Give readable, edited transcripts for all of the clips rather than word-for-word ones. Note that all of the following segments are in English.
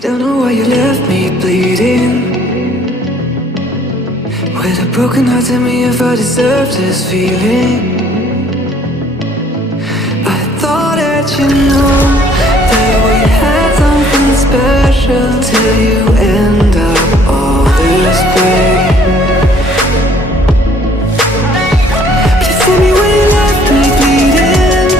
Don't know why you left me bleeding. With a broken heart, tell me if I deserve this feeling. I thought that you know that we had something special till you end up all this way. Please tell me why you left me bleeding.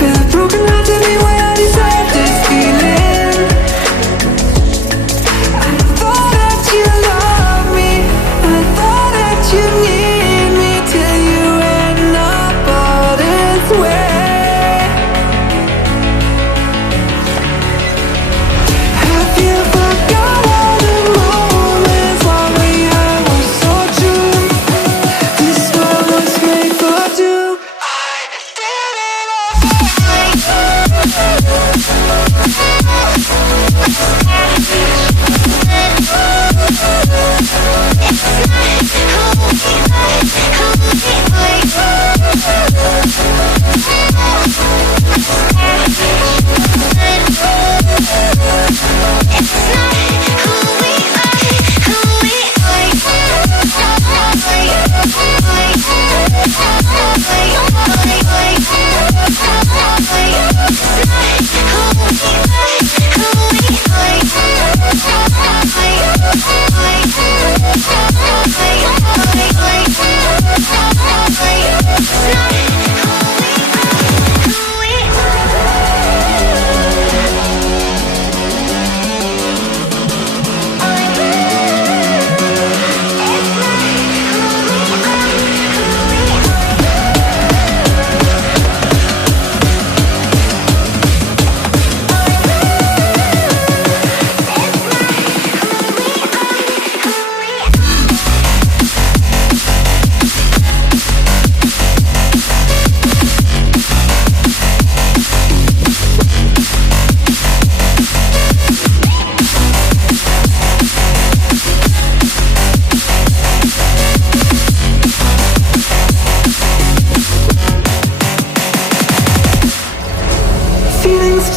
With a broken heart, tell me why I deserve this feeling. I thought that you loved me, I thought that you need me till you end up all this way. Have you forgot all the moments while we had were so true? This world was made for two. I did it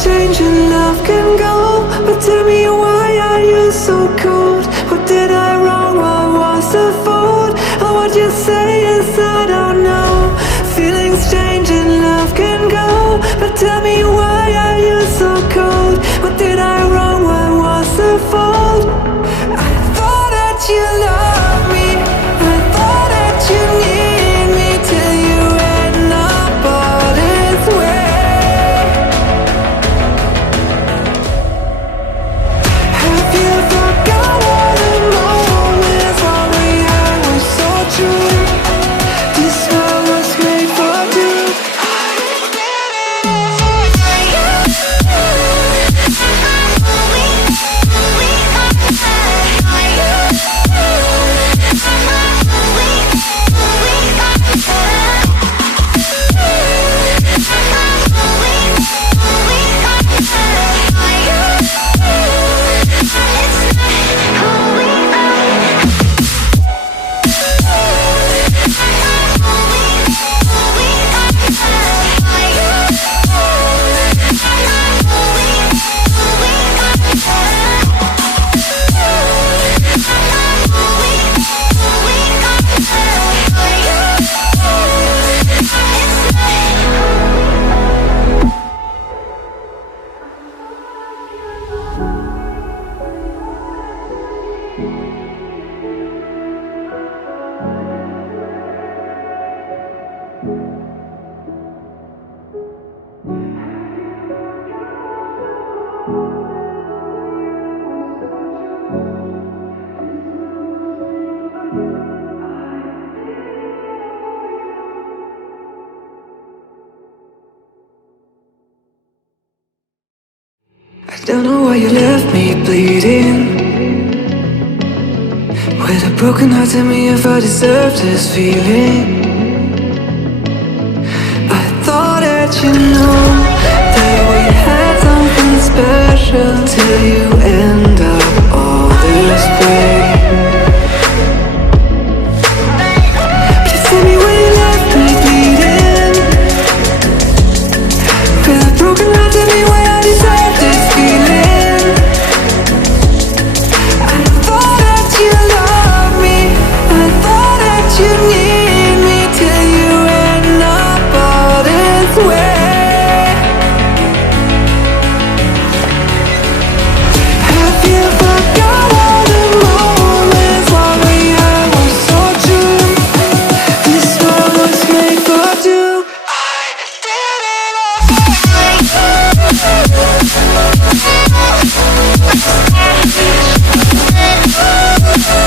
change and love can go, but tell me why are you so cold? What did I wrong? What was the fault? Or what you say is I don't know. Feelings change and love can go, but tell me why are you so cold? What did I wrong? What was the fault? I thought that you loved me, I thought that you need me till you end up all this way. I don't know why you left me bleeding. With a broken heart, tell me if I deserve this feeling. I thought that you know that we had something special till you end up all this way. Please tell me why you left me bleeding. With a broken heart, tell me why I deserve this feeling.